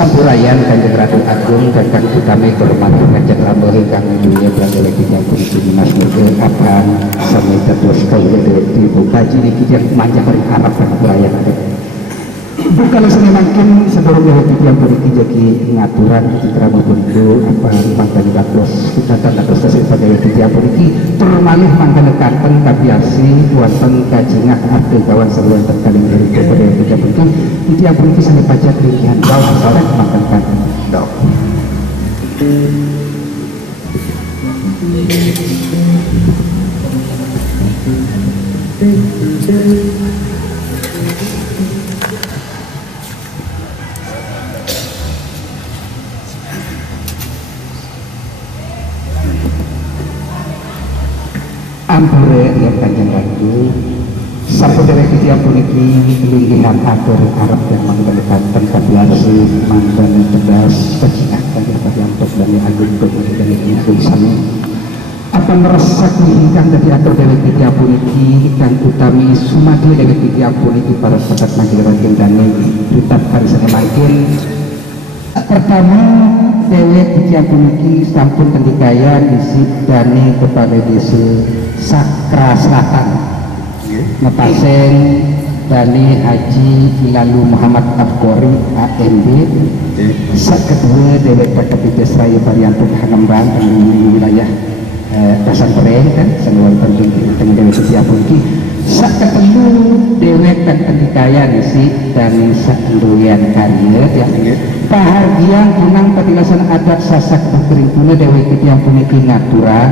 sampurayan Kanjeng Ratu Agung Kakang utami kehormatan Kanjeng Rambah ingkang dunya Praja Lekitya Puniki Dimas Murga akan sami terus kaya Ibu Kaji niki yang manjang paring harap dan pelayan bukan seni makin sedorong Lekitya Puniki jadi ngaturan citra maupun itu apa mangkani kados kita tanda prestasi pada Lekitya Puniki termalih mangkani kanten kabiasi wonten kajingah abdi kawan seluruh terkali dari kepada Lekitya Puniki Lekitya Puniki sami pajak linggihan bawah sorek makan kanten dok ampure ya Kanjeng Ratu sapodere Lekitya Puniki linggihan atur arep yang mangkalikanten kabiasi mangkane tegas kecikah Kanjeng Ratu dari agung kemudian dari itu sami apa meresak ingkang dari atur dari Lekitya Puniki dan utami sumadi dari Lekitya Puniki para sahabat majelis gendane tetap harus makin pertama Dewi Lekitya Puniki sampun tendikaya disip dani kepada desa Sakra Selatan ngepaseng dani Haji Ilalu Muhammad Abkori AMB kedua Dewi Kakapite Seraya Pariantuk Hangembang di wilayah Pasar Pereng kan senuan penting dengan Dewi Lekitya Puniki ketemu Dewi tendikaya disip dani sakenduyan karya ya bahagia kunang petilasan adat sasak bukering tuna Dewi Lekitya Puniki ngaturan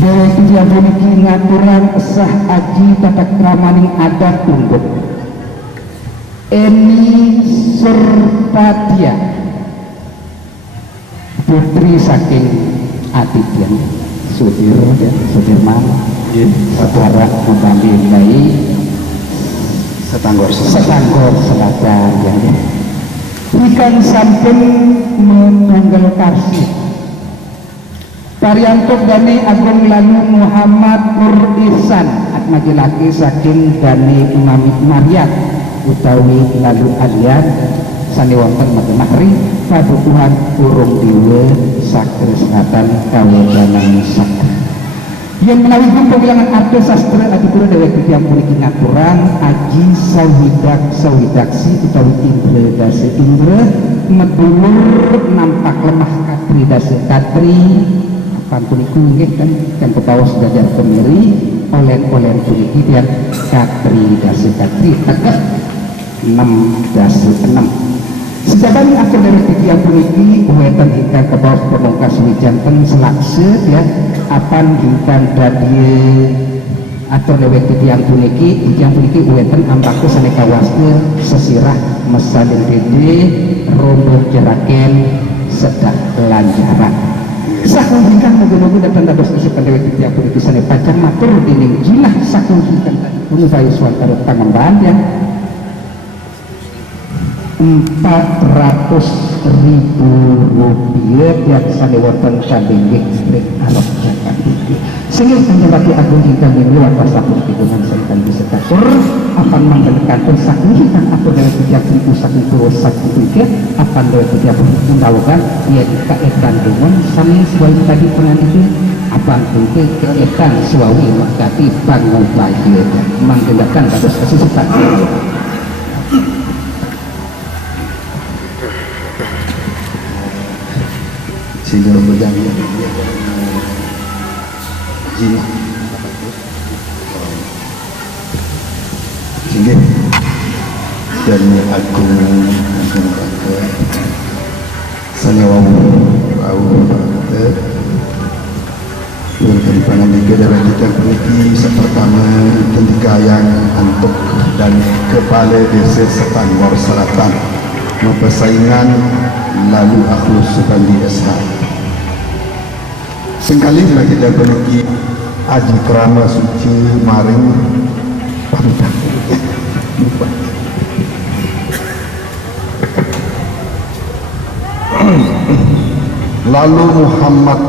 Dewi Lekitya Puniki ngaturan sah aji tata kramaning adat tunggut Eni Surpadia putri saking Adityan Sudirman secara membantu bayi setanggor selatan ya ikan samping menanggal karsip Pariantuk Dani Agung Lalu Muhammad Nur Ihsan atmaji laki saking Dani Imamit Maryat utawi Lalu Alian sani wonten Mahri padukuhan urung diwe Sakri Selatan Kawedanan Sakri yang menawi pembilangan arti sastra adipura Dewi Lekitya Puniki ngaturan aji sawidaksi utawi indra dase indra medulur nampak lemah katri dase katri apan puniki nggih kan ketawas gajar kemiri olen puniki dan katri dase katri tegak 6 dase 6 Sejabani akhir dari Lekitya Puniki wetan ingkang kebawas pemongkas wijanten selakse ya apan ingkang dadie atur Dewi Lekitya Puniki wetan ampaku saneka wasna sesirah mesalin dede rombong jeraken sedak lanjaran sakung ingkang moga-moga datang dados kesukaan Dewi Lekitya Puniki sane pancang matur dening jilah sakung ingkang pun bayu swantara pangemban ya 400.000 rupiah yang sane wonten kabinggih strik alok jakan sehingga Kanjeng Ratu Agung ingkang milih warta sapun pitungan saking disekatur apan mangkalikanten saking ingkang atur Dewi Lekitya Puniki saking terus saking apan Dewi Lekitya Puniki ndawogan ya kaetan dungon sami suwai tadi pengantin apan puniki kaetan suwawi makati pangubaya mangkendakan kados kesusukan sehingga berjalan jinak sehingga dan aku sanyawa daripada tiga Dewi Lekitya Puniki pertama tendikayang antuk dan kepala desa Setanggor Selatan mempersaingan lalu akhlus Sukandi SH sengkali Lekitya Puniki aji kerama suci maring pantang lalu Muhammad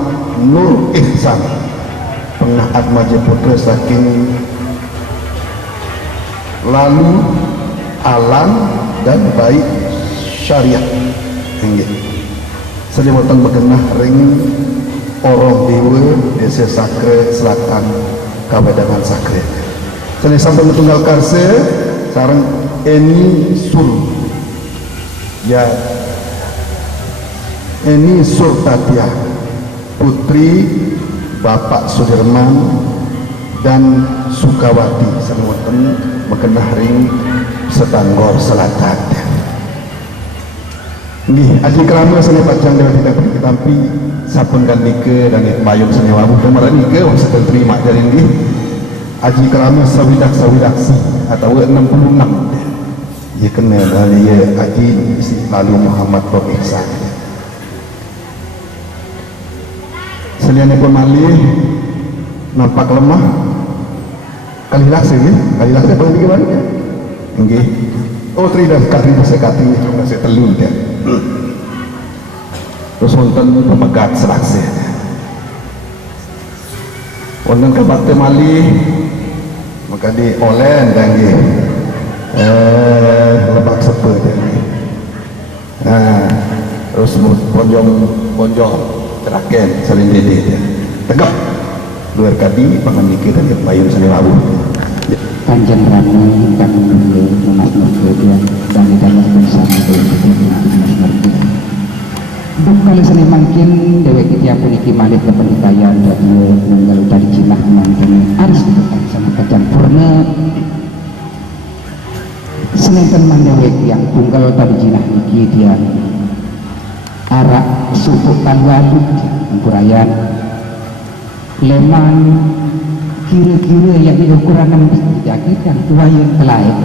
Nur Ihsan pengah atmaja putra saking lalu alam dan baik syariat inggih seliwatan berkenah ring orang dewa desa sakre selatan kawedangan sakre seni sampai tunggal karse sareng Eni Sur ya Eni Surtatia putri Bapak Sudirman dan Sukawati seliwatan berkenah ring Setanggor Selatan. Nih, aji kerama seni pacang dewa tidak pergi tapi sapun kan nike dan mayung seni wabu kemarin nike wong sedang terima dari ini aji kerama sawidak-sawidaksi atau 66 ya kena dari aji lalu Muhammad Nur Ihsan seliannya pun malih nampak lemah kali laksir paling tinggi mana tinggi oh tidak kali sekati saya telun dia terus wonten pemegat selaksir wonten kabakte malih maka di olen dan di lebak sepe dia nah terus ponjong teraken saling dede dia tegak luar kadi pangan mikir dan payung seni labu Kanjeng Rami kami menunggu Mas Nurul dan dalam bersama dengan Mas Nurul. Duk kali seni mungkin dewek kita puniki malih ke penikayan dan meninggal dari Cina mungkin harus ditekan sama kecampurna senengkan mandewek yang tunggal dari Cina niki dia arak suku tanwaduk angkurayan leman kira-kira yang diukuran sedikit yang tua yang lain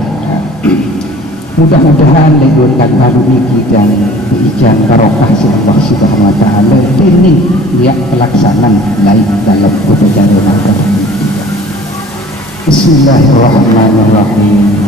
mudah-mudahan lingkungan baru ini dan diijan barokah Allah Subhanahu wa ta'ala ini dia pelaksanaan lain dalam upacara Ramadan. Bismillahirrahmanirrahim.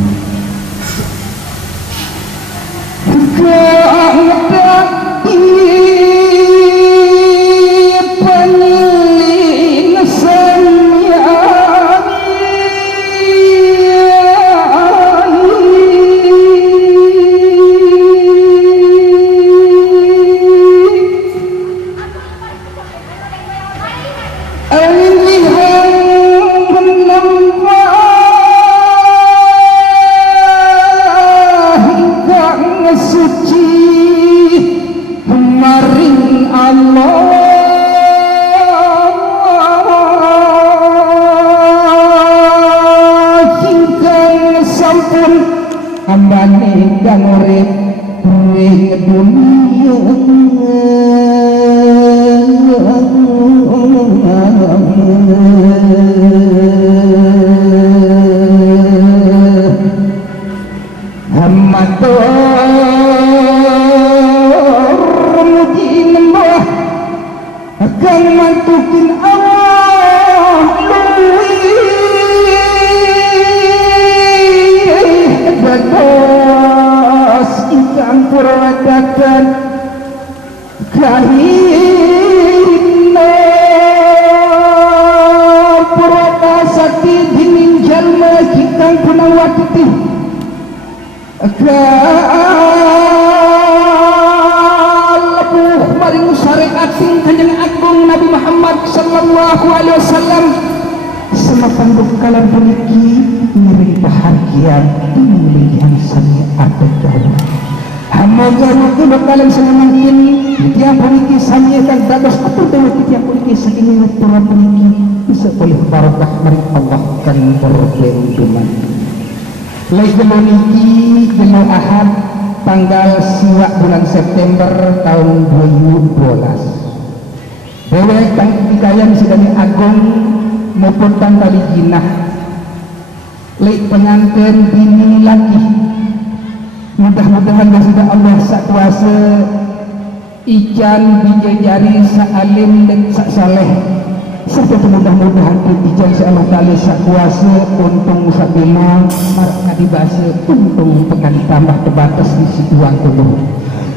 Ahad tanggal siwak bulan September tahun 2012 dewek tang dikayan sidani agung maupun tali jinah lek pengantin bini laki mudah-mudahan sudah Allah sak kuasa ijan bijajari sak alim dan sak saleh serta mudah-mudahan ijan si Allah Ta'ala sak kuasa untung sabila marka dibahasa untung pekan tambah terbatas di situang tubuh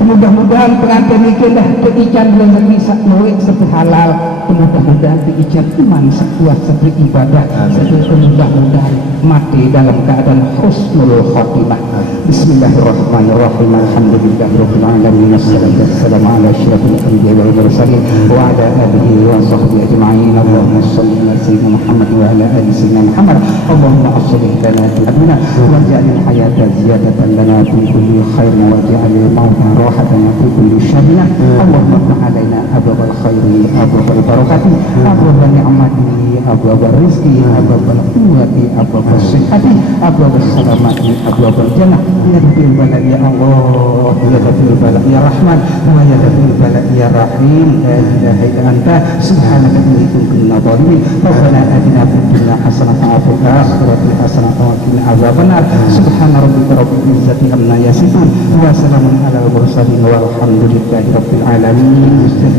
mudah-mudahan pengantin ini dah perikan rezeki saknoek seperti halal, mudah-mudahan perikan iman sekuat seperti ibadah, seperti mudah-mudahan mati dalam keadaan husnul khotimah. Bismillahirrahmanirrahim. Alhamdulillahirabbil alamin. Wassalatu wassalamu ala asyrafil anbiya'i wal mursalin wa ala alihi wa sahbihi ajma'in. Allahumma shalli ala sayyidina Muhammad wa ala ali sayyidina Muhammad. Allahumma aslih lana dinana waj'al hayata ziyadatan lana fi kulli khairin waj'al al-mauta rahatan fi kulli syarrin. Allahumma iftah alaina abwaabal khairi abwaabal barakati abwaabal ni'mati abwaabal rizqi abwaabal quwwati abwaabal sihhati abwaabal salamati abwaabal jannah. Ya Rabbil balad ya Allah, ya Rabbil balad ya Rahman, wa ya Rabbil balad ya Rahim. La ilaha illa anta subhanaka inni kuntu minadh dhalimin. Rabbana atina fid dunya hasanatan wa fil akhirati hasanatan wa qina adzabannar. Subhana rabbika rabbil izzati amma yasifun wa salamun alal mursalin walhamdulillahi rabbil alamin.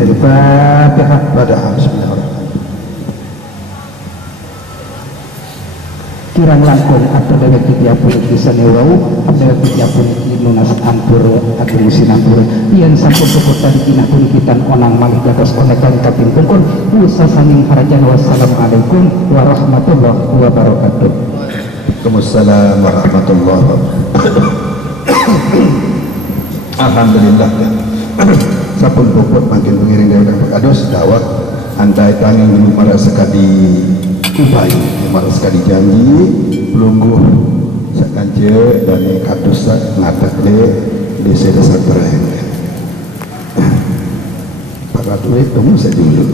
Al-Fatihah. Bismillahirrahmanirrahim. Kirang langkung atau dari tiga puluh kisah newau ada tiga puluh nunas ampur atau musim ampur yang sampun pokok dari kinah kulikitan onang malih gagas konekan kaping pungkun usaha saning harajan. Wassalamualaikum warahmatullahi wabarakatuh. Waalaikumsalam warahmatullahi wabarakatuh. Alhamdulillah. Sampun pokok makin pengiring dari Pak Kados dawat andai tanging dulu marah sekali ubay marah sekali janji pelungguh sakanje dan Kados ngatak di desa terakhir Pak Kados itu saya dulu.